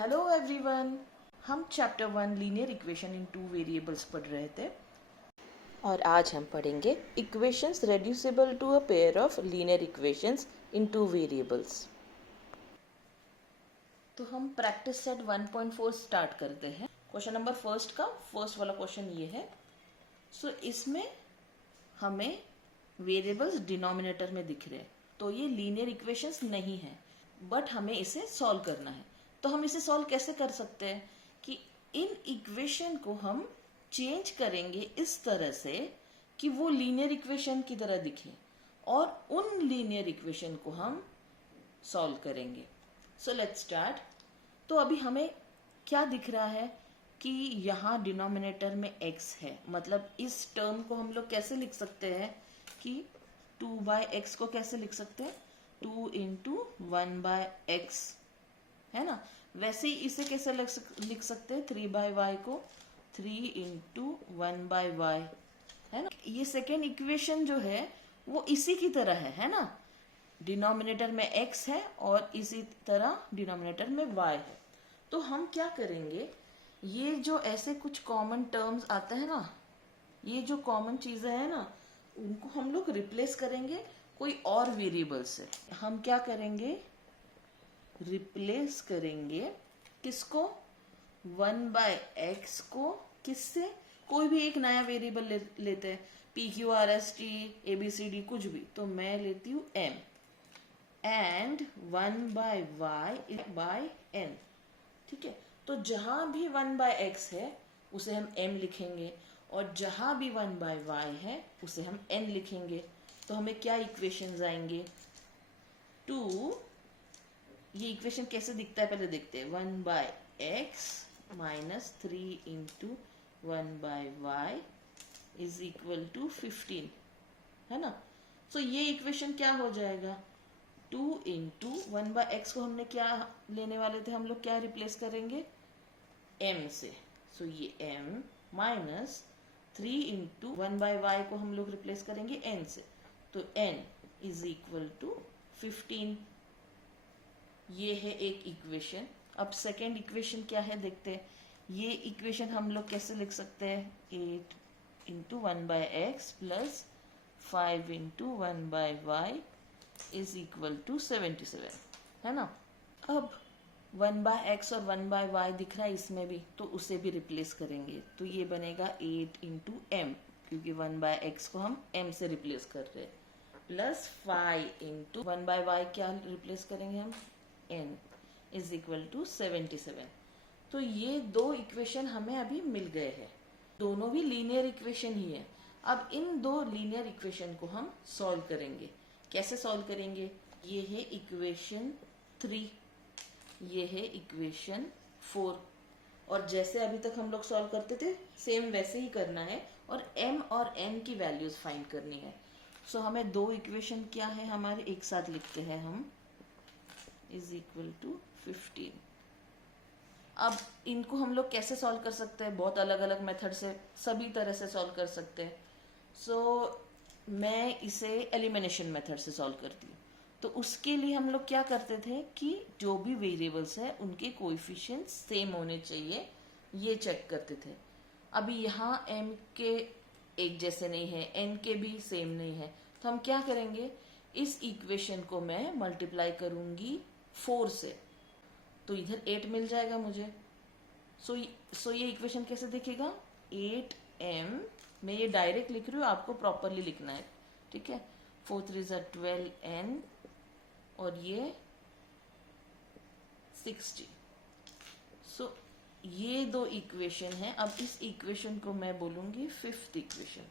Hello everyone, हम chapter 1 linear equation in two variables पढ़ रहे थे और आज हम पढ़ेंगे equations reducible to a pair of linear equations in two variables. तो हम प्रैक्टिस सेट 1.4 स्टार्ट करते हैं। क्वेश्चन नंबर फर्स्ट वाला क्वेश्चन ये है। इसमें हमें वेरिएबल्स डिनोमिनेटर में दिख रहे हैं, तो ये लीनियर इक्वेशंस नहीं है, बट हमें इसे सॉल्व करना है। तो हम इसे सॉल्व कैसे कर सकते हैं कि इन इक्वेशन को हम चेंज करेंगे इस तरह से कि वो लीनियर इक्वेशन की तरह दिखे और उन लीनियर इक्वेशन को हम सॉल्व करेंगे। So let's start. तो अभी हमें क्या दिख रहा है कि यहाँ डिनोमिनेटर में x है, मतलब इस टर्म को हम लोग कैसे लिख सकते हैं कि 2/x को कैसे लिख सकते हैं, 2 इंटू 1/x, है ना। वैसे ही इसे कैसे लिख सकते हैं, 3/y को 3 इंटू 1/y, है ना। ये सेकेंड इक्वेशन जो है वो इसी की तरह है ना। डिनोमिनेटर में x है और इसी तरह डिनोमिनेटर में y है। तो हम क्या करेंगे, ये जो ऐसे कुछ कॉमन टर्म्स आते हैं ना, ये जो कॉमन चीजें हैं ना, उनको हम लोग रिप्लेस करेंगे कोई और वेरिएबल से। हम क्या करेंगे, रिप्लेस करेंगे किसको, 1/x को किससे, कोई भी एक नया वेरिएबल लेते हैं, PQRST ABCD कुछ भी। तो मैं लेती हूँ m and 1/y bye n, ठीक है। तो जहां भी 1/x है उसे हम m लिखेंगे और जहां भी 1/y है उसे हम n लिखेंगे। तो हमें क्या इक्वेशंस आएंगे, 2, ये इक्वेशन कैसे दिखता है पहले देखते हैं, 1/x minus 3 into 1/y is equal to 15, है ना। सो ये इक्वेशन क्या हो जाएगा, 2 इंटू 1/x को हमने क्या लेने वाले थे, हम लोग क्या रिप्लेस करेंगे, m से। सो ये m माइनस 3 इंटू 1/y को हम लोग रिप्लेस करेंगे n से। तो n इज इक्वल टू 15। ये है एक इक्वेशन। अब सेकेंड इक्वेशन क्या है देखते हैं। ये इक्वेशन हम लोग कैसे लिख सकते हैं, 8 into 1/x plus 5 into 1/y is equal to 77, है ना। अब 1/x और 1/y दिख रहा है इसमें भी, तो उसे भी रिप्लेस करेंगे। तो ये बनेगा 8 इंटू m, क्योंकि 1/x को हम m से रिप्लेस कर रहे हैं, प्लस 5 इंटू 1/y क्या रिप्लेस करेंगे हम, n इज इक्वल टू 77। तो ये दो इक्वेशन हमें अभी मिल गए हैं, दोनों भी लीनियर इक्वेशन ही है। अब इन दो लीनियर इक्वेशन को हम सॉल्व करेंगे। कैसे सॉल्व करेंगे, ये है इक्वेशन 3, ये है इक्वेशन 4, और जैसे अभी तक हम लोग सॉल्व करते थे सेम वैसे ही करना है और m और n की वैल्यूज फाइंड करनी है। सो हमें दो इक्वेशन क्या है हमारे, एक साथ लिखते हैं हम, इज इक्वल टू 15। अब इनको हम लोग कैसे सॉल्व कर सकते हैं, बहुत अलग अलग मेथड से, सभी तरह से सॉल्व कर सकते हैं। मैं इसे एलिमिनेशन मेथड से सॉल्व करती हूँ। तो उसके लिए हम लोग क्या करते थे कि जो भी वेरिएबल्स है उनके कोएफिशिएंट्स सेम होने चाहिए, ये चेक करते थे। अभी यहाँ m के एक जैसे नहीं है, n के भी सेम नहीं है, तो हम क्या करेंगे, इस इक्वेशन को मैं मल्टीप्लाई करूंगी 4 से, तो इधर 8 मिल जाएगा मुझे। सो ये इक्वेशन कैसे दिखेगा, 8m, मैं ये डायरेक्ट लिख रही हूँ, आपको प्रॉपरली लिखना है, ठीक है। 4 3 ज़ा 12n और ये 60। सो ये दो इक्वेशन है। अब इस इक्वेशन को मैं बोलूंगी फिफ्थ इक्वेशन।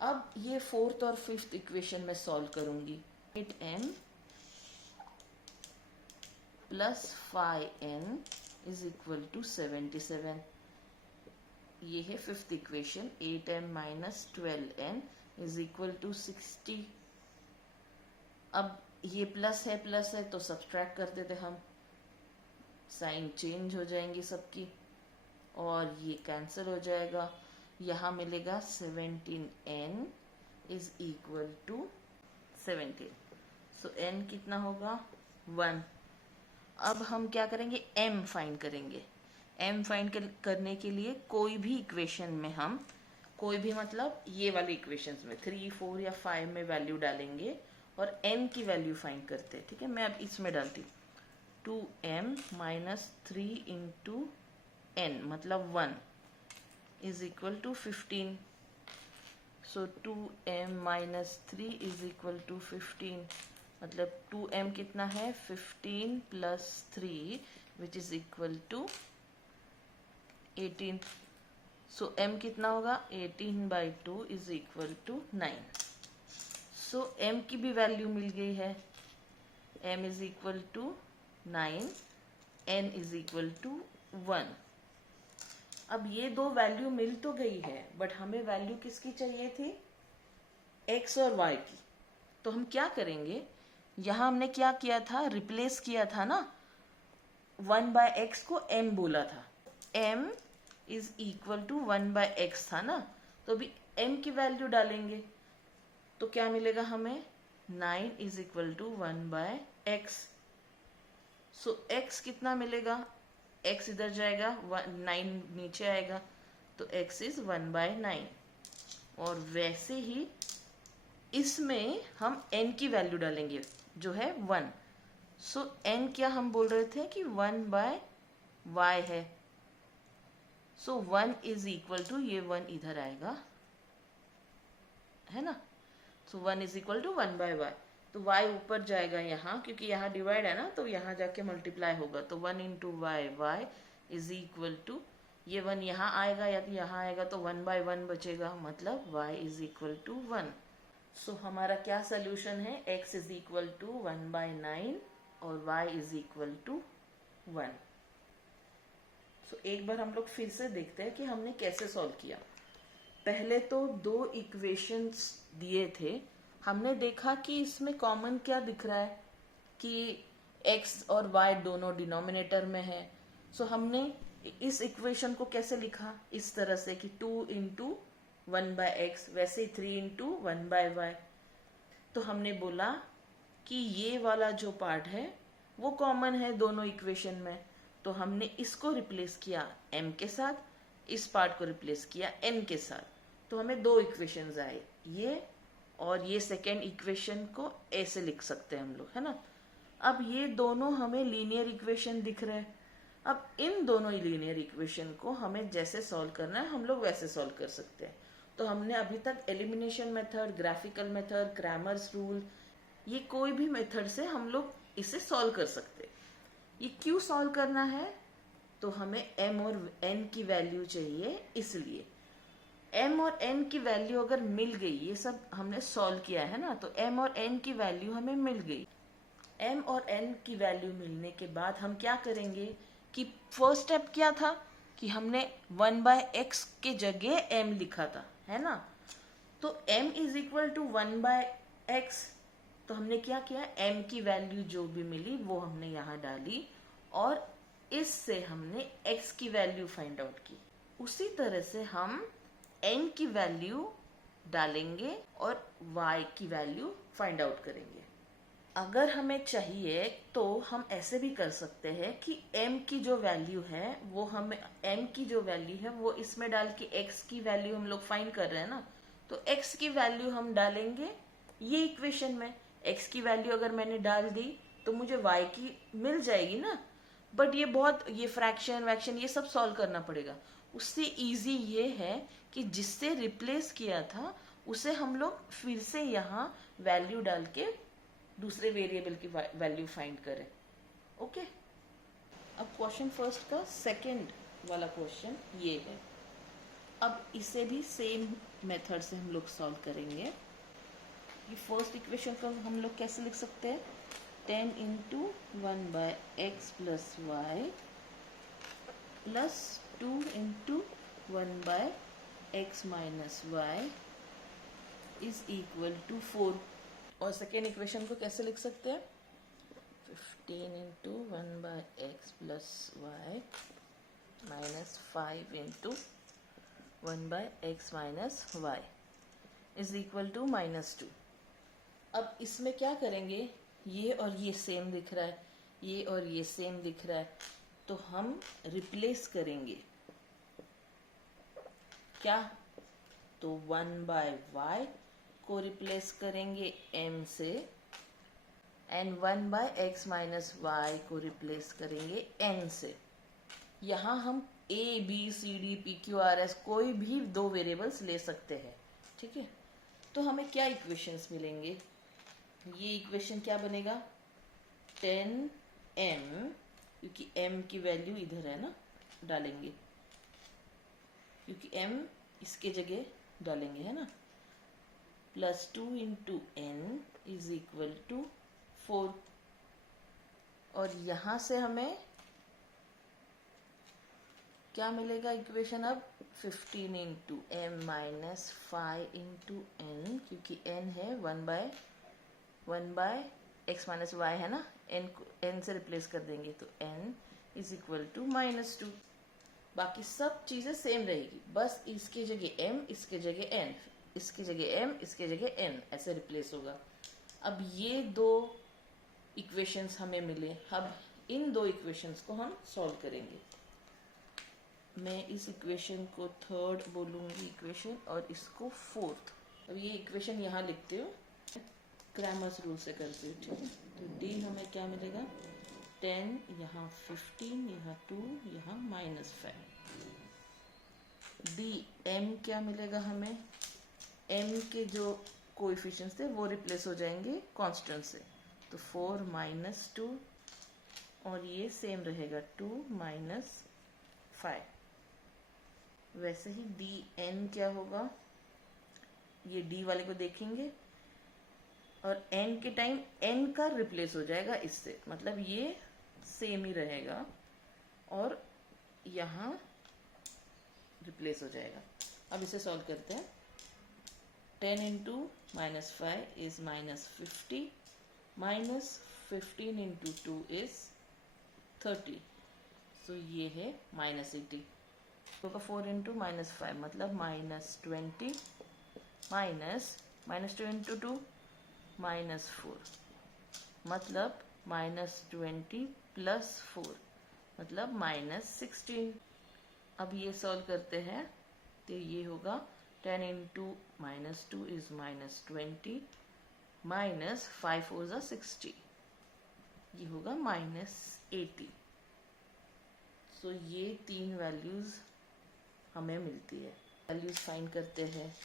अब ये फोर्थ और फिफ्थ इक्वेशन में सॉल्व करूंगी, 8m plus 5n is equal to 77। ये है fifth equation, 8m minus 12n is equal to 60। अब ये प्लस है तो सब्सट्रैक्ट कर देते हम, साइन चेंज हो जाएंगी सबकी और ये कैंसिल हो जाएगा। यहाँ मिलेगा 17n is equal to 17। So n कितना होगा, 1। अब हम क्या करेंगे, m फाइंड करेंगे। m फाइंड करने के लिए कोई भी इक्वेशन में हम, कोई भी मतलब ये वाले इक्वेशंस में 3, 4 या 5 में वैल्यू डालेंगे और n की वैल्यू फाइंड करते हैं, ठीक है। मैं अब इसमें डालती हूँ 2m माइनस 3 इंटू n मतलब 1 is equal to 15। So 2m minus 3 is equal to 15 मतलब 2m कितना है, 15 plus 3 which is equal to 18। So m कितना होगा, 18/2 is equal to 9। So m की भी वैल्यू मिल गई है, m is equal to 9, n is equal to 1। अब ये दो वैल्यू मिल तो गई है, बट हमें वैल्यू किसकी चाहिए थी, x और y की। तो हम क्या करेंगे, यहां हमने क्या किया था, रिप्लेस किया था ना, 1/x को m बोला था, m is equal to 1/x था ना, तो अभी m की वैल्यू डालेंगे तो क्या मिलेगा हमें, 9 is equal to 1/x। So x कितना मिलेगा, x इधर जाएगा, 9 नीचे आएगा, तो x इज 1/9। और वैसे ही इसमें हम n की वैल्यू डालेंगे जो है 1। सो n क्या हम बोल रहे थे कि 1/y है। सो 1 इज इक्वल टू, ये 1 इधर आएगा है ना, सो 1 इज इक्वल टू 1/y। तो y ऊपर जाएगा यहाँ, क्योंकि यहाँ डिवाइड है ना, तो यहाँ जाके मल्टीप्लाई होगा, तो 1 into Y, y is equal to, ये 1 यहाँ आएगा या तो यहाँ आएगा, तो 1/1 बचेगा, मतलब y इज इक्वल टू 1। सो हमारा क्या सोल्यूशन है, x इज इक्वल टू 1/9 और y इज इक्वल टू 1। सो एक बार हम लोग फिर से देखते हैं कि हमने कैसे सॉल्व किया। पहले तो दो इक्वेशंस दिए थे, हमने देखा कि इसमें कॉमन क्या दिख रहा है कि x और y दोनों डिनोमिनेटर में है। सो हमने इस इक्वेशन को कैसे लिखा, इस तरह से कि 2 इंटू 1/x, वैसे ही 3 इंटू 1/y। तो हमने बोला कि ये वाला जो पार्ट है वो कॉमन है दोनों इक्वेशन में, तो हमने इसको रिप्लेस किया m के साथ, इस पार्ट को रिप्लेस किया n के साथ, तो हमें दो इक्वेशंस आए, ये और ये सेकेंड इक्वेशन को ऐसे लिख सकते हैं हम लोग, है ना। अब ये दोनों हमें लीनियर इक्वेशन दिख रहे हैं। अब इन दोनों लीनियर इक्वेशन को हमें जैसे सॉल्व करना है हम लोग वैसे सॉल्व कर सकते हैं। तो हमने अभी तक elimination method, graphical method, Cramer's rule, ये कोई भी मेथड से हम लोग इसे सॉल्व कर सकते हैं। ये क्यों सॉल्व करना है, तो हमें m और n की वैल्यू चाहिए, इसलिए m और n की वैल्यू अगर मिल गई, ये सब हमने सॉल्व किया है ना, तो m और n की वैल्यू हमें मिल गई। m और n की वैल्यू मिलने के बाद हम क्या करेंगे कि फर्स्ट स्टेप क्या था कि हमने 1/x के जगह m लिखा था, है ना। तो m is equal to 1/x, तो हमने क्या किया, m की वैल्यू जो भी मिली वो हमने यहाँ डाली और इससे हमने x की वैल्यू फाइंड आउट की। उसी तरह से हम n की वैल्यू डालेंगे और y की वैल्यू फाइंड आउट करेंगे। अगर हमें चाहिए तो हम ऐसे भी कर सकते हैं कि m की जो वैल्यू है वो हमें, m की जो वैल्यू है वो इसमें डाल के x की वैल्यू हम लोग फाइंड कर रहे हैं ना, तो x की वैल्यू हम डालेंगे ये इक्वेशन में। x की वैल्यू अगर मैंने डाल दी तो मुझे y की मिल जाएगी ना, बट ये बहुत, ये फ्रैक्शन वैक्शन ये सब सॉल्व करना पड़ेगा। उससे इजी ये है कि जिससे रिप्लेस किया था उसे हम लोग फिर से यहाँ वैल्यू डाल के दूसरे वेरिएबल की वैल्यू फाइंड करें। ओके, अब क्वेश्चन फर्स्ट का सेकंड वाला क्वेश्चन ये है। अब इसे भी सेम मेथड से हम लोग सॉल्व करेंगे। ये फर्स्ट इक्वेशन को हम लोग कैसे लिख सकते हैं, 10 into 1/x plus Y plus 2 into 1/x minus Y is equal to 4। और सेकेंड इक्वेशन को कैसे लिख सकते हैं, 15 into 1/x plus Y minus 5 into 1/x minus Y is equal to -2। अब इसमें क्या करेंगे, ये और ये सेम दिख रहा है, ये और ये सेम दिख रहा है, तो हम रिप्लेस करेंगे क्या, तो 1/y को रिप्लेस करेंगे m से, एंड 1/x माइनस y को रिप्लेस करेंगे n से। यहाँ हम a b c d p q r s कोई भी दो वेरिएबल्स ले सकते हैं, ठीक है। तो हमें क्या इक्वेशंस मिलेंगे, ये इक्वेशन क्या बनेगा, 10m, क्योंकि m की वैल्यू इधर है ना, डालेंगे, क्योंकि m इसके जगह डालेंगे, है ना, plus 2 into n is equal to 4, और यहाँ से हमें क्या मिलेगा इक्वेशन, अब 15 into M minus 5 into N, क्योंकि n है 1/x माइनस y है ना, n से रिप्लेस कर देंगे तो n इज इक्वल टू -2। बाकी सब चीज़ें सेम रहेगी, बस इसके जगह m, इसके जगह n, इसके जगह m, इसके जगह n, ऐसे रिप्लेस होगा। अब ये दो इक्वेशंस हमें मिले, अब इन दो इक्वेशंस को हम सॉल्व करेंगे। मैं इस इक्वेशन को थर्ड बोलूँगी इक्वेशन, और इसको फोर्थ। अब ये इक्वेशन यहाँ लिखती हूँ, क्रैमर्स रूल से करती हूँ, ठीक है। तो d हमें क्या मिलेगा, 10, यहाँ 15, यहाँ 2, यहाँ -5। d m क्या मिलेगा हमें, m के जो कोएफिशिएंट्स थे वो रिप्लेस हो जाएंगे कांस्टेंट से, तो 4 -2, और ये सेम रहेगा 2 -5। वैसे ही डी एन क्या होगा, ये डी वाले को देखेंगे, और एन के टाइम एन का रिप्लेस हो जाएगा इससे, मतलब ये सेम ही रहेगा, और यहाँ रिप्लेस हो जाएगा। अब इसे सॉल्व करते हैं। 10 इंटू -5 इज -50, -15 इंटू 2 इज 30, सो ये है -80। तो का 4 इंटू -5 मतलब -20, -2 इंटू 2 -4, मतलब -20 प्लस 4 मतलब -16। अब ये सॉल्व करते हैं तो ये होगा 10 इंटू -2 इज -20, -5 4 ज़ा 60, ये होगा -80। सो ये तीन वैल्यूज़ हमें मिलती है। वैल्यूज फाइंड करते हैं,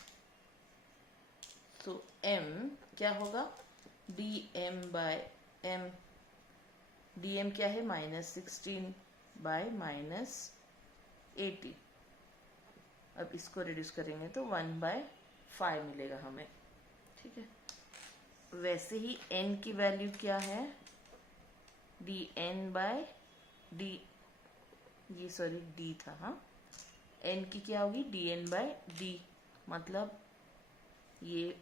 तो m क्या होगा, dm/m, dm क्या है, -16/-80। अब इसको रिड्यूस करेंगे तो 1/5 मिलेगा हमें, ठीक है। वैसे ही n की वैल्यू क्या है, dn/d, ये सॉरी d था, हाँ, n की क्या होगी, dn/d, मतलब ये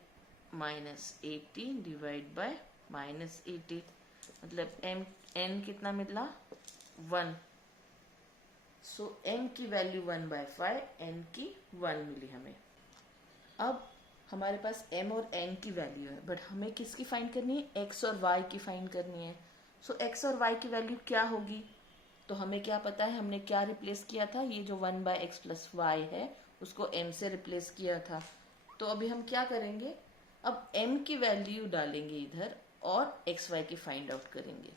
-80 डिवाइड बाय -80, मतलब n कितना मिला, 1। सो m की वैल्यू 1/5, n की 1 मिली हमें। अब हमारे पास m और n की वैल्यू है, बट हमें किसकी फाइंड करनी है, x और y की फाइंड करनी है। सो x और y की वैल्यू क्या होगी, तो हमें क्या पता है, हमने क्या रिप्लेस किया था, ये जो 1/x प्लस y है उसको m से रिप्लेस किया था। तो अभी हम क्या करेंगे, अब m की वैल्यू डालेंगे इधर और xy की फाइंड आउट करेंगे।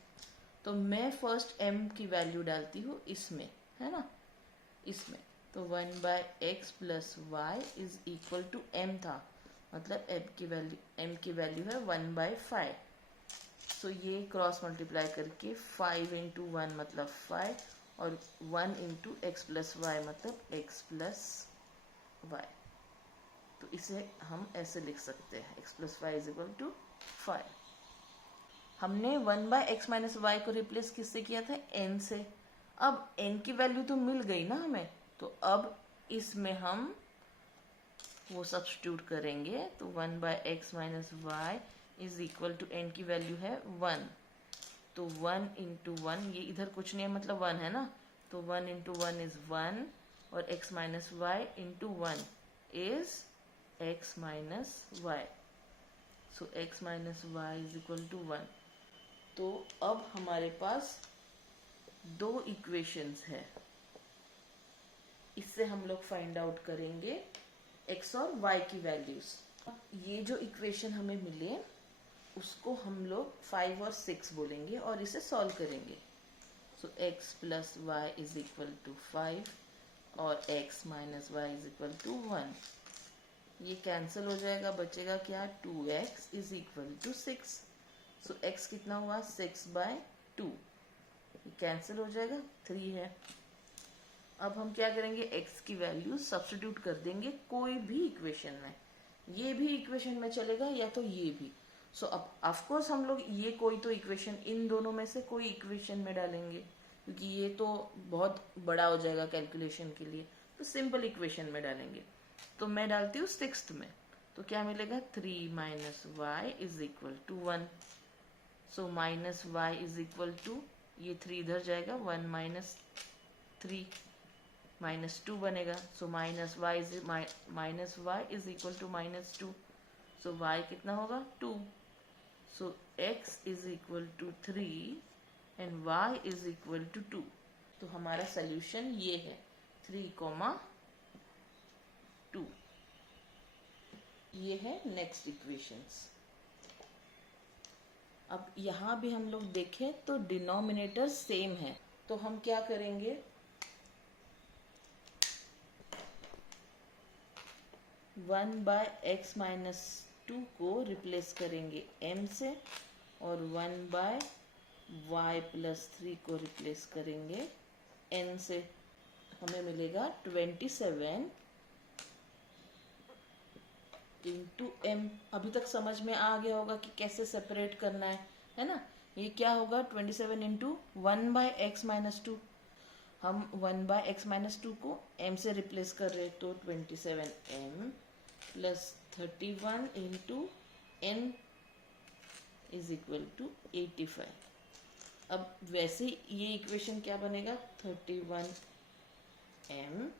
तो मैं फर्स्ट m की वैल्यू डालती हूँ इसमें, है ना, इसमें, तो 1/x plus y is equal to m था, मतलब m की वैल्यू है 1/5। सो ये क्रॉस मल्टीप्लाई करके 5 इंटू 1 मतलब 5, और 1 इंटू एक्स प्लस वाई मतलब x प्लस वाई। तो इसे हम ऐसे लिख सकते हैं, x plus Y is equal to 5। हमने 1/x माइनस वाई को रिप्लेस किससे किया था, n से। अब n की वैल्यू तो मिल गई ना हमें, तो अब इसमें हम वो सब्स्टिट्यूट करेंगे, तो 1/x minus Y is equal to n की वैल्यू है 1, तो 1 इंटू 1, ये इधर कुछ नहीं है मतलब 1 है ना, तो 1 इंटू 1 इज 1, और x minus Y into 1 is x minus Y, so x minus Y is equal to 1। तो अब हमारे पास दो इक्वेशंस है, इससे हम लोग फाइंड आउट करेंगे x और y की वैल्यूज। ये जो इक्वेशन हमें मिले उसको हम लोग 5 और 6 बोलेंगे और इसे सॉल्व करेंगे। So x plus Y is equal to 5 और x minus Y is equal to 1। ये कैंसिल हो जाएगा, बचेगा क्या, 2x is equal to 6। So x कितना हुआ, 6/2। ये कैंसिल हो जाएगा, 3 है। अब हम क्या करेंगे, x की वैल्यू सब्स्टिट्यूट कर देंगे कोई भी इक्वेशन में। ये भी इक्वेशन में चलेगा या तो ये भी। सो अब ऑफ कोर्स हम लोग ये कोई तो इक्वेशन, इन दोनों में से कोई इक्वेशन में डालेंगे, क्योंकि ये तो बहुत बड़ा हो जाएगा कैलकुलेशन के लिए, तो सिंपल इक्वेशन में डालेंगे। तो मैं डालती हूँ 6th में, तो क्या मिलेगा, 3 minus Y is equal to 1। So minus Y is equal to, ये 3 इधर जाएगा, 1 माइनस 3 माइनस 2 बनेगा। So minus Y is equal to minus 2। So y कितना होगा, 2। So x is equal to 3 and y is equal to 2। तो हमारा solution ये है, 3,2। ये है नेक्स्ट इक्वेशंस। अब यहाँ भी हम लोग देखें तो डिनोमिनेटर सेम है, तो हम क्या करेंगे, 1/x माइनस 2 को रिप्लेस करेंगे m से और 1/y प्लस 3 को रिप्लेस करेंगे n से। हमें मिलेगा 27 इंटू m। अभी तक समझ में आ गया होगा कि कैसे सेपरेट करना है ना। ये क्या होगा, 27 इंटू 1/x माइनस 2। हम 1/x माइनस 2 को m से रिप्लेस कर रहे, तो 27m प्लस 31 into n is equal to 85। अब वैसे ये इक्वेशन क्या बनेगा, 31m,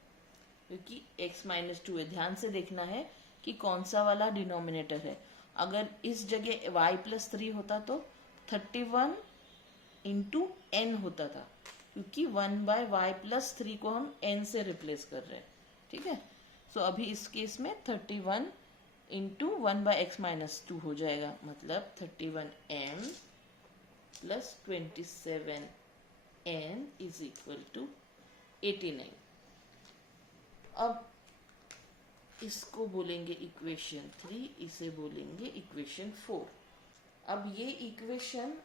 क्योंकि x माइनस 2 है। ध्यान से देखना है कि कौन सा वाला डिनोमिनेटर है। अगर इस जगह y प्लस 3 होता तो 31 इंटू n होता था, क्योंकि 1/y प्लस 3 को हम n से रिप्लेस कर रहे हैं, ठीक है। सो अभी इस केस में 31 इंटू 1/x माइनस 2 हो जाएगा, मतलब 31m plus 27n is equal to 89। अब इसको बोलेंगे इक्वेशन 3, इसे बोलेंगे इक्वेशन 4। अब ये इक्वेशन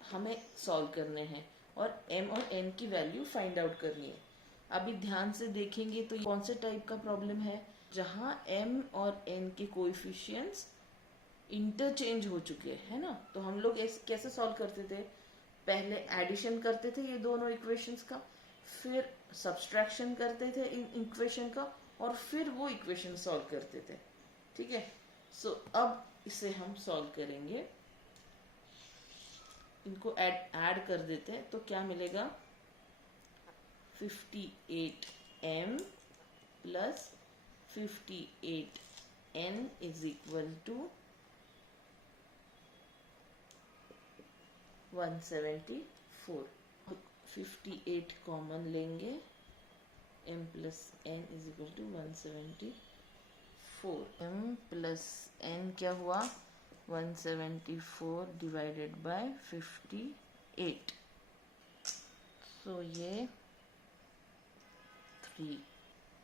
हमें सॉल्व करने हैं और m और n की वैल्यू फाइंड आउट करनी है। अभी ध्यान से देखेंगे तो कौन से टाइप का प्रॉब्लम है, जहां m और n के कोएफिशिएंट्स इंटरचेंज हो चुके हैं ना। तो हम लोग कैसे सॉल्व करते थे, पहले एडिशन करते थे ये दोनों इक्वेशंस का, फिर सब्सट्रैक्शन करते थे इन इक्वेशन का, और फिर वो इक्वेशन सॉल्व करते थे, ठीक है। सो अब इसे हम सॉल्व करेंगे, इनको ऐड कर देते हैं, तो क्या मिलेगा, 58m plus 58n is equal to 174। 58 common लेंगे, m plus n is equal to 174। m plus n क्या हुआ, 174 डिवाइडेड बाय 58। सो ये 3,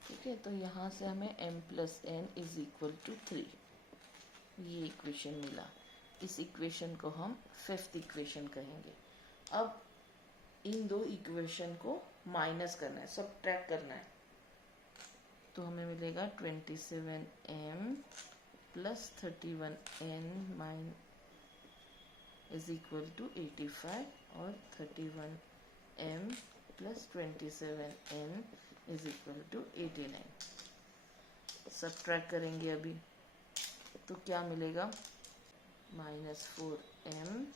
ठीक है। तो यहाँ से हमें m plus n is equal to 3, ये इक्वेशन मिला। इस इक्वेशन को हम 5th इक्वेशन कहेंगे। अब इन दो इक्वेशन को माइनस करना है, सब्ट्रैक्ट करना है, तो हमें मिलेगा 27m plus 31n is equal to 85 और 31m plus 27n is equal to 89। Subtract करेंगे अभी, तो क्या मिलेगा, -4m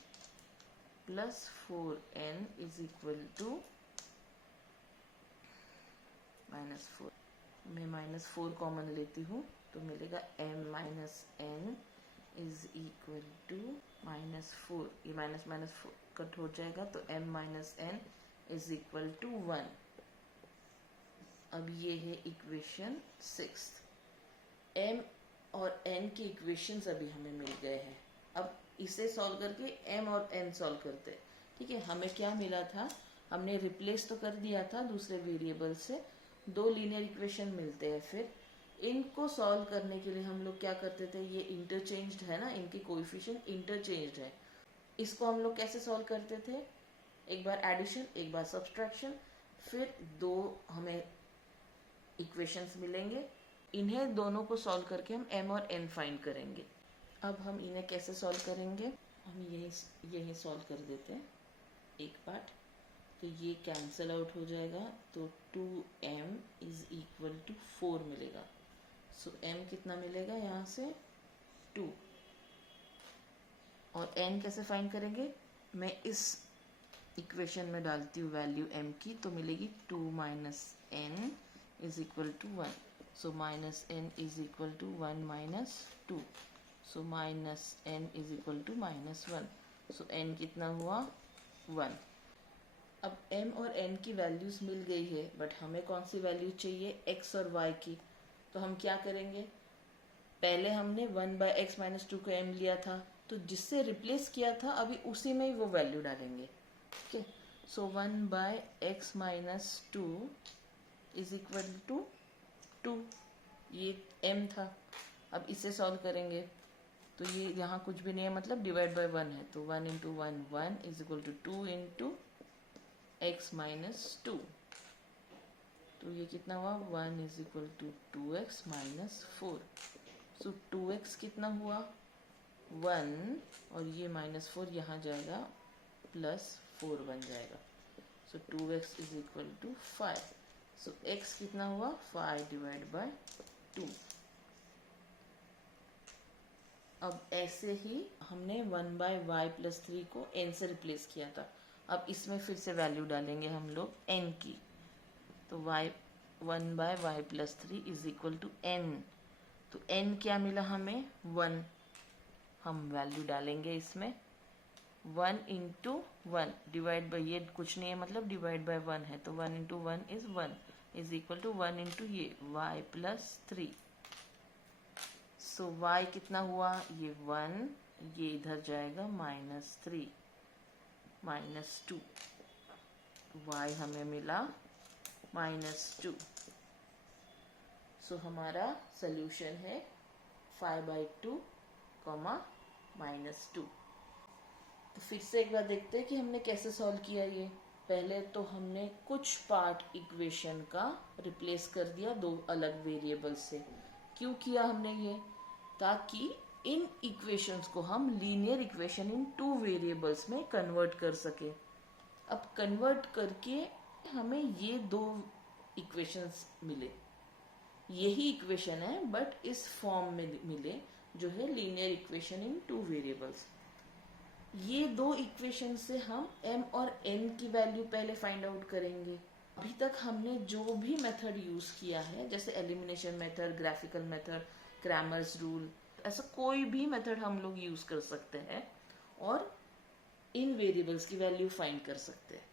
plus 4n is equal to -4। मैं -4 कॉमन लेती हूँ, तो मिलेगा m minus n is equal to -4, ये माइनस माइनस कट हो जाएगा तो m minus n is equal to 1। अब ये है इक्वेशन 6। m और n के इक्वेशंस अभी हमें मिल गए हैं। अब इसे सॉल्व करके m और n सॉल्व करते हैं। ठीक है, हमें क्या मिला था, हमने रिप्लेस तो कर दिया था दूसरे वेरिएबल से, 2 लीनियर इक्वेशन मिलते हैं। फिर इनको सॉल्व करने के लिए हम लोग क्या करते थे, ये इंटरचेंज्ड है ना, इनकी कोएफिशिएंट इंटरचेंज्ड है। इसको हम लोग कैसे सॉल्व करते थे, एक बार एडिशन एक बार सब्सट्रैक्शन, फिर 2 हमें इक्वेशंस मिलेंगे, इन्हें दोनों को सॉल्व करके हम m और n फाइंड करेंगे। अब हम इन्हें कैसे सॉल्व करेंगे, हम यही सॉल्व कर देते हैं एक पार्ट, तो ये कैंसिल आउट हो जाएगा, तो 2m इज इक्वल टू 4 मिलेगा। सो m कितना मिलेगा यहाँ से 2, और n कैसे फाइंड करेंगे, मैं इस इक्वेशन में डालती हूँ वैल्यू m की, तो मिलेगी 2 minus n is equal to 1। So minus n is equal to 1 minus 2, so minus n is equal to -1। So n कितना हुआ 1। अब m और n की वैल्यूज मिल गई है, बट हमें कौन सी वैल्यू चाहिए, x और y की। तो हम क्या करेंगे, पहले हमने 1/x - 2 को m लिया था, तो जिससे रिप्लेस किया था अभी उसी में ही वो वैल्यू डालेंगे। Okay, so 1/x - 2 is equal to 2, ये m था। अब इसे सॉल्व करेंगे तो ये यहाँ कुछ भी नहीं है, मतलब डिवाइड बाय 1 है, तो 1 into 1 1 is equal to 2 into x - 2, तो ये कितना हुआ 1 is equal to 2x - 4। So 2x कितना हुआ 1, और ये -4 यहाँ जाएगा, +4 बन जाएगा। So 2x is equal to 5। So x कितना हुआ 5 डिवाइड बाय 2। अब ऐसे ही हमने 1/y + 3 को n से रिप्लेस किया था। अब इसमें फिर से वैल्यू डालेंगे हम लोग n की, तो 1/y + 3 is equal to n। तो n क्या मिला हमें 1, हम वैल्यू डालेंगे इसमें, 1 इंटू 1 डिवाइड बाई, ये कुछ नहीं है मतलब डिवाइड बाय 1 है, तो 1 into 1 is 1 is equal to 1 into ये y + 3। सो y कितना हुआ, ये 1, ये इधर जाएगा -3 -2, y हमें मिला -2। सो हमारा सोल्यूशन है 5/2, -2। तो फिर से एक बार देखते हैं कि हमने कैसे सॉल्व किया ये। पहले तो हमने कुछ पार्ट इक्वेशन का रिप्लेस कर दिया 2 अलग वेरिएबल से। क्यों किया हमने ये, ताकि इन इक्वेशंस को हम लीनियर इक्वेशन इन 2 वेरिएबल्स में कन्वर्ट कर सके। अब कन्वर्ट करके हमें ये 2 इक्वेशंस मिले, यही इक्वेशन है बट इस फॉर्म में मिले, जो है लीनियर इक्वेशन इन 2 वेरिएबल्स। ये 2 इक्वेशन से हम m और n की वैल्यू पहले फाइंड आउट करेंगे। अभी तक हमने जो भी मेथड यूज किया है, जैसे elimination method, graphical method, Cramer's rule, ऐसा कोई भी मेथड हम लोग यूज कर सकते हैं और इन वेरिएबल्स की वैल्यू फाइंड कर सकते हैं।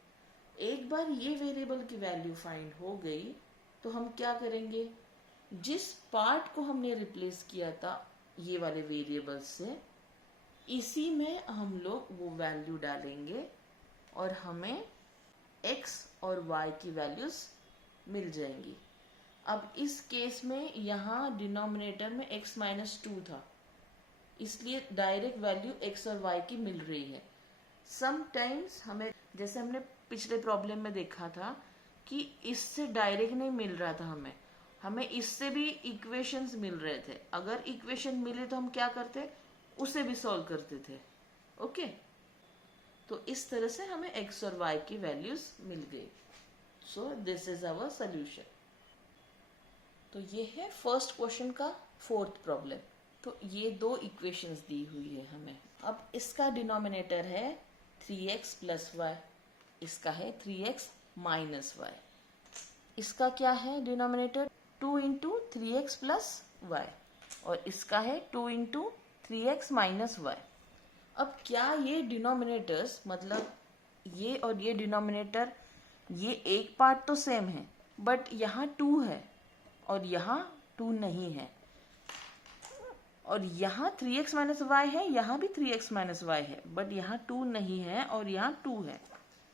एक बार ये वेरिएबल की वैल्यू फाइंड हो गई तो हम क्या करेंगे, जिस पार्ट को हमने रिप्लेस किया था ये वाले वेरिएबल से, इसी में हम लोग वो वैल्यू डालेंगे और हमें x और y की वैल्यूज मिल जाएंगी। अब इस केस में यहाँ डिनोमिनेटर में x - 2 था, इसलिए डायरेक्ट वैल्यू x और y की मिल रही है। समटाइम्स हमें, जैसे हमने पिछले प्रॉब्लम में देखा था कि इससे डायरेक्ट नहीं मिल रहा था, हमें इससे भी इक्वेशंस मिल रहे थे। अगर इक्वेशन मिले तो हम क्या करते, उसे भी सॉल्व करते थे। ओके, तो इस तरह से हमें x और y की वैल्यूज मिल गई। So this is our solution. तो ये है फर्स्ट क्वेश्चन का 4th प्रॉब्लम। तो ये 2 इक्वेशंस दी हुई है हमें। अब इसका डिनोमिनेटर है 3x + y, इसका है 3x - y। इसका क्या है डिनोमिनेटर 2 इंटू 3x + y, और इसका है 2 इंटू 3x माइनस वाई। अब क्या ये डिनोमिनेटर्स, मतलब ये और ये डिनोमिनेटर, ये एक पार्ट तो सेम है, बट यहाँ 2 है और यहाँ 2 नहीं है, और यहाँ 3x माइनस वाई है, यहाँ भी 3x माइनस वाई है, बट यहाँ 2 नहीं है और यहाँ 2 है।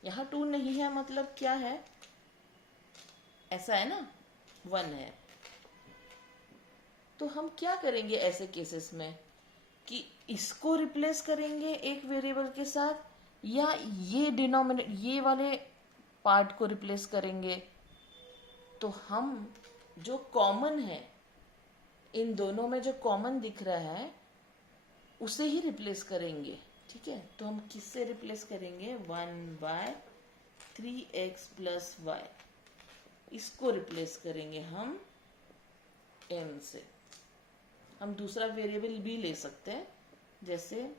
यहाँ 2 नहीं है मतलब क्या है, ऐसा है ना, 1 है। तो हम क्या करेंगे ऐसे केसेस में कि इसको रिप्लेस करेंगे एक वेरिएबल के साथ, या ये वाले पार्ट को रिप्लेस करेंगे। तो हम जो कॉमन है, इन दोनों में जो कॉमन दिख रहा है उसे ही रिप्लेस करेंगे। ठीक है, तो हम किससे रिप्लेस करेंगे, 1/3x प्लस वाई, इसको रिप्लेस करेंगे हम m से। हम दूसरा वेरिएबल भी ले सकते हैं, जैसे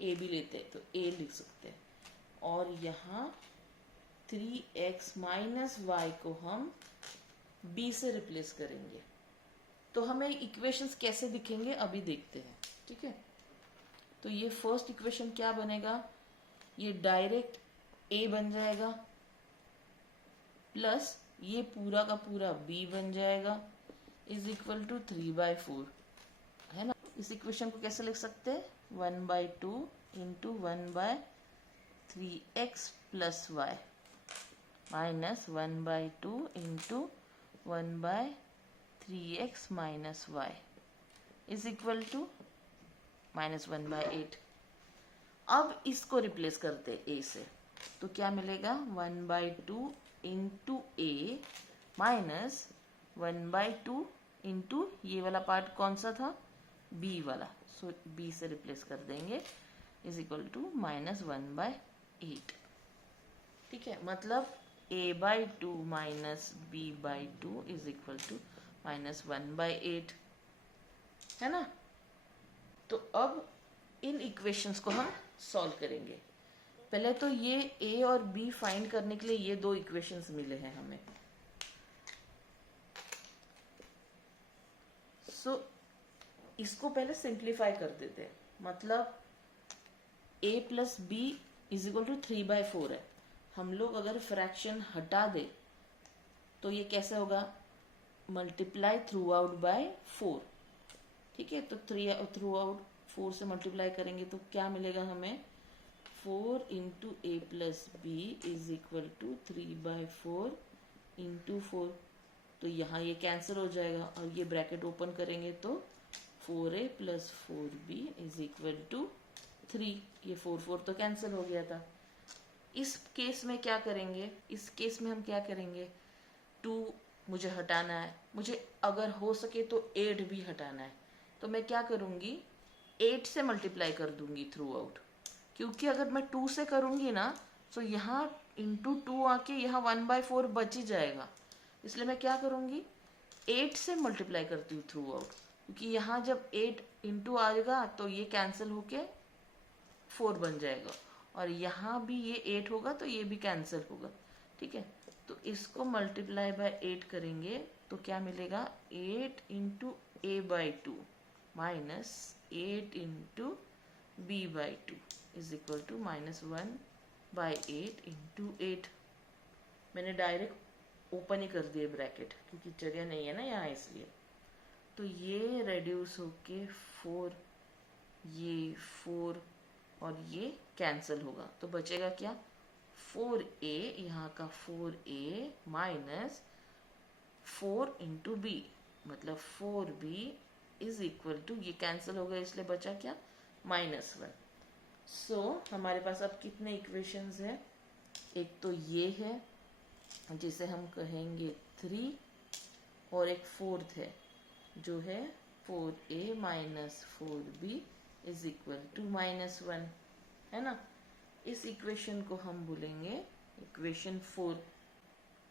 a भी लेते हैं तो a लिख सकते हैं, और यहाँ 3x माइनस वाई को हम b से रिप्लेस करेंगे। तो हमें इक्वेशंस कैसे दिखेंगे अभी देखते हैं। ठीक है, तो ये फर्स्ट इक्वेशन क्या बनेगा, ये डायरेक्ट a बन जाएगा, प्लस ये पूरा का पूरा b बन जाएगा, इज इक्वल टू 3/4, है ना। इस इक्वेशन को कैसे लिख सकते हैं, 1/2 into 1/3x plus Y minus 1/2 into 1/3x minus Y is equal to -1/8। अब इसको रिप्लेस करते a से, तो क्या मिलेगा, 1/2 इंटू a माइनस 1/2 इंटू ये वाला पार्ट कौन सा था, b वाला, सो b से रिप्लेस कर देंगे, इज इक्वल टू -1/8। ठीक है, मतलब a/2 minus b/2 is equal to -1/8, है ना। तो अब इन इक्वेशंस को हम सॉल्व करेंगे। पहले तो ये a और b फाइंड करने के लिए ये दो इक्वेशंस मिले हैं हमें। सो इसको पहले सिंप्लीफाई कर देते हैं, मतलब a plus B is equal to 3/4 है। हम लोग अगर फ्रैक्शन हटा दे तो ये कैसे होगा, मल्टीप्लाई थ्रू आउट बाय 4। ठीक है, तो थ्रू आउट 4 से मल्टीप्लाई करेंगे तो क्या मिलेगा हमें, 4 into A plus B is equal to 3/4 into 4। तो यहाँ ये कैंसिल हो जाएगा और ये ब्रैकेट ओपन करेंगे तो 4a plus 4b is equal to 3। ये 4 तो कैंसिल हो गया था। इस केस में क्या करेंगे, इस केस में हम क्या करेंगे, 2 मुझे हटाना है, मुझे अगर हो सके तो 8 भी हटाना है, तो मैं क्या करूँगी, 8 से मल्टीप्लाई कर दूंगी थ्रू आउट, क्योंकि अगर मैं 2 से करूँगी ना तो यहाँ इंटू 2 आके यहाँ 1/4 बच ही जाएगा। इसलिए मैं क्या करूँगी, 8 से मल्टीप्लाई करती हूँ थ्रू आउट, क्योंकि यहाँ जब 8 इंटू आएगा तो ये कैंसिल होके 4 बन जाएगा, और यहाँ भी ये 8 होगा तो ये भी कैंसिल होगा। ठीक है, तो इसको मल्टीप्लाई बाय 8 करेंगे तो क्या मिलेगा, 8 into a/2 minus 8 into b/2 is equal to -1/8 into 8। मैंने डायरेक्ट ओपन ही कर दिए ब्रैकेट, क्योंकि जगह नहीं है ना यहाँ, इसलिए। तो ये रेड्यूस होके 4, ये 4 और ये कैंसिल होगा, तो बचेगा क्या, 4a, यहाँ का 4a माइनस 4 इंटू बी, मतलब 4b इज इक्वल टू, ये कैंसिल हो गया इसलिए बचा क्या, -1। सो हमारे पास अब कितने इक्वेशंस हैं, एक तो ये है जिसे हम कहेंगे 3, और एक फोर्थ है जो है 4a minus 4b is equal to -1, है ना। इस इक्वेशन को हम बोलेंगे इक्वेशन 4।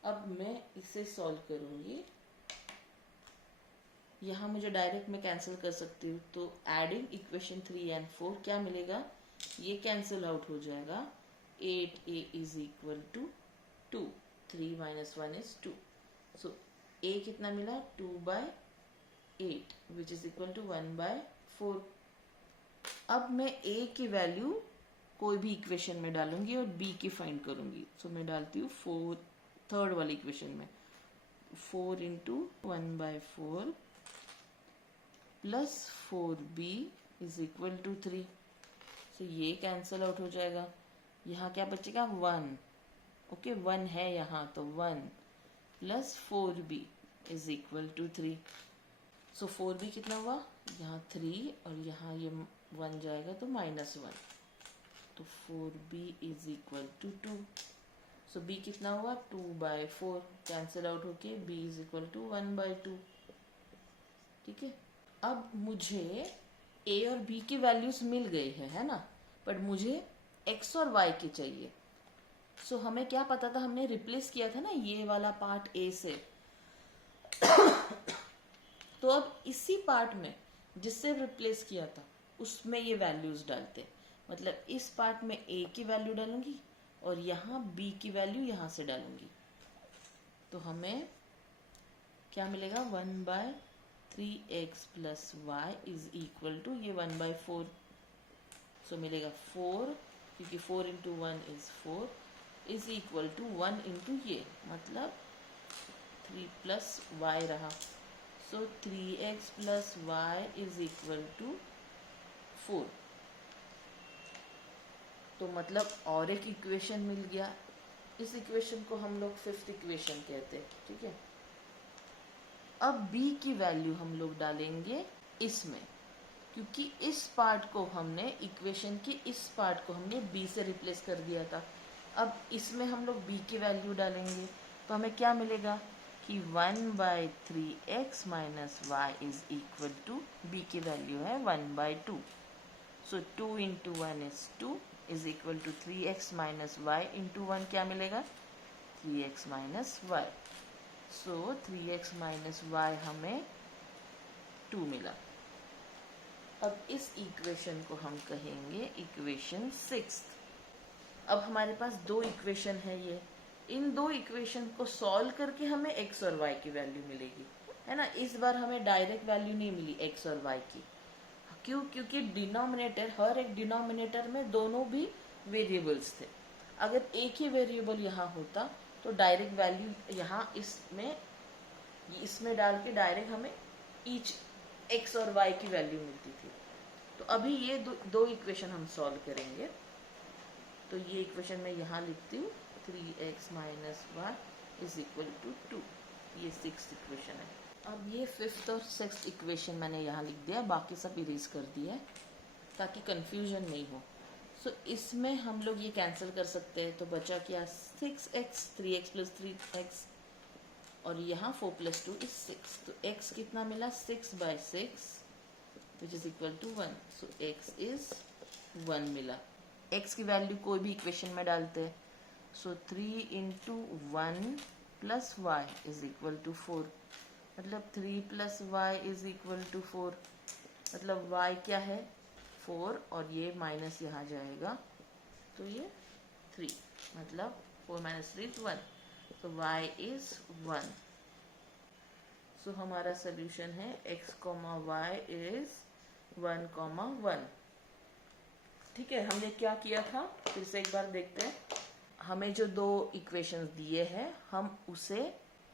अब मैं इसे सॉल्व करूंगी, यहाँ मुझे डायरेक्ट मैं कैंसिल कर सकती हूँ, तो एडिंग इक्वेशन 3 एंड 4 क्या मिलेगा, ये कैंसिल आउट हो जाएगा, 8a इज इक्वल टू 2, 3 माइनस 1 इज 2। सो a कितना मिला, 2/8 विच इज इक्वल टू 1/4। अब मैं a की वैल्यू कोई भी इक्वेशन में डालूंगी और b की फाइंड करूंगी. सो मैं डालती हूँ थर्ड वाली इक्वेशन में 4 into 1/4 plus 4b is equal to 3. So ये कैंसल आउट हो जाएगा. यहाँ क्या बचेगा 1. ओके 1 है यहाँ तो 1 plus 4b is equal to 3. So 4b कितना हुआ यहाँ 3 और यहाँ ये 1 जाएगा तो -1. तो 4b is equal to 2. So b कितना हुआ 2/4 कैंसिल आउट होके b इज इक्वल टू 1/2. ठीक है. अब मुझे a और b की वैल्यूज मिल गई है ना, बट मुझे x और y की चाहिए. सो हमें क्या पता था, हमने रिप्लेस किया था ना ये वाला पार्ट a से. तो अब इसी पार्ट में जिससे रिप्लेस किया था उसमें ये वैल्यूज डालते. मतलब इस पार्ट में a की वैल्यू डालूंगी और यहाँ b की वैल्यू यहाँ से डालूंगी. तो हमें क्या मिलेगा 1/3x plus y is equal to ये 1/4. सो मिलेगा 4 क्योंकि 4 into 1 is 4 is equal to 1 into ये मतलब 3 प्लस y रहा. So 3x plus y is equal to 4. तो मतलब और एक इक्वेशन मिल गया. इस इक्वेशन को हम लोग फिफ्थ इक्वेशन कहते हैं. ठीक है. अब b की वैल्यू हम लोग डालेंगे इसमें, क्योंकि इस पार्ट को हमने इक्वेशन की इस पार्ट को हमने b से रिप्लेस कर दिया था. अब इसमें हम लोग b की वैल्यू डालेंगे तो हमें क्या मिलेगा कि 1/3x minus y is equal to b की वैल्यू है 1/2. So 2 into 1 is 2 is equal to 3x minus y into 1 क्या मिलेगा 3x minus y. So 3x minus y हमें 2 मिला. अब इस इक्वेशन को हम कहेंगे इक्वेशन 6. अब हमारे पास दो इक्वेशन है ये. इन दो इक्वेशन को सॉल्व करके हमें x और y की वैल्यू मिलेगी, है ना. इस बार हमें डायरेक्ट वैल्यू नहीं मिली x और y की. क्यों? क्योंकि डिनोमिनेटर, हर एक डिनोमिनेटर में दोनों भी वेरिएबल्स थे. अगर एक ही वेरिएबल यहाँ होता तो डायरेक्ट वैल्यू यहाँ इसमें डाल के डायरेक्ट हमें ईच x और y की वैल्यू मिलती थी. तो अभी ये दो इक्वेशन हम सॉल्व करेंगे. तो ये इक्वेशन मैं यहाँ लिखती हूँ 3x minus y is equal to 2. ये 6th इक्वेशन है. अब ये 5th और 6th इक्वेशन मैंने यहाँ लिख दिया, बाकी सब इरेज कर दिया है ताकि कंफ्यूजन नहीं हो. सो इसमें हम लोग ये कैंसिल कर सकते हैं. तो बचा क्या 6x 3x प्लस 3x और यहाँ 4 प्लस 2 इज 6. तो x कितना मिला 6/6 which is equal to 1. So x is 1 मिला. x की वैल्यू कोई भी इक्वेशन में डालते हैं. So 3 into 1 plus y is equal to 4. मतलब 3 plus y is equal to 4. मतलब y क्या है 4 और ये माइनस यहाँ जाएगा तो ये 3. मतलब 4 माइनस 3 इज 1. तो y इज 1. सो हमारा सोल्यूशन है x, y इज 1, 1. ठीक है. हमने क्या किया था फिर से एक बार देखते हैं. हमें जो दो इक्वेशंस दिए हैं हम उसे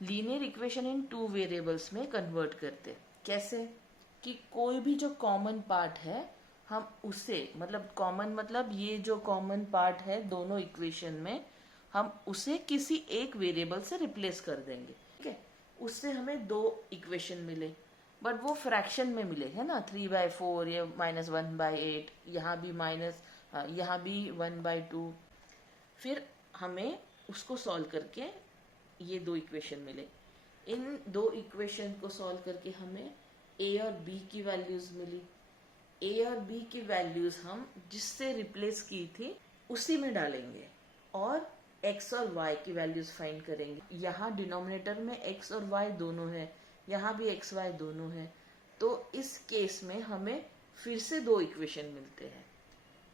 लीनियर इक्वेशन इन 2 वेरिएबल्स में कन्वर्ट करते. कैसे? कि कोई भी जो कॉमन पार्ट है हम उसे, मतलब कॉमन मतलब ये जो कॉमन पार्ट है दोनों इक्वेशन में हम उसे किसी एक वेरिएबल से रिप्लेस कर देंगे. ठीक है. उससे हमें दो इक्वेशन मिले बट वो फ्रैक्शन में मिले, है ना. 3/4 या -1/8, यहाँ भी यहाँ भी 1/2. फिर हमें उसको सॉल्व करके ये दो इक्वेशन मिले. इन दो इक्वेशन को सॉल्व करके हमें a और b की वैल्यूज मिली. a और b की वैल्यूज हम जिससे रिप्लेस की थी उसी में डालेंगे और x और y की वैल्यूज फाइंड करेंगे. यहाँ डिनोमिनेटर में x और y दोनों है, यहाँ भी x y दोनों है. तो इस केस में हमें फिर से दो इक्वेशन मिलते हैं.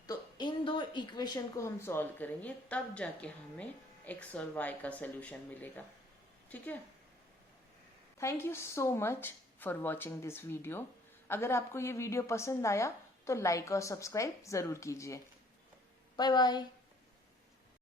तो इन दो इक्वेशन को हम सॉल्व करेंगे तब जाके हमें x और y का सोल्यूशन मिलेगा. ठीक है. Thank you so much for watching this video. अगर आपको ये वीडियो पसंद आया तो लाइक और सब्सक्राइब ज़रूर कीजिए। Bye bye.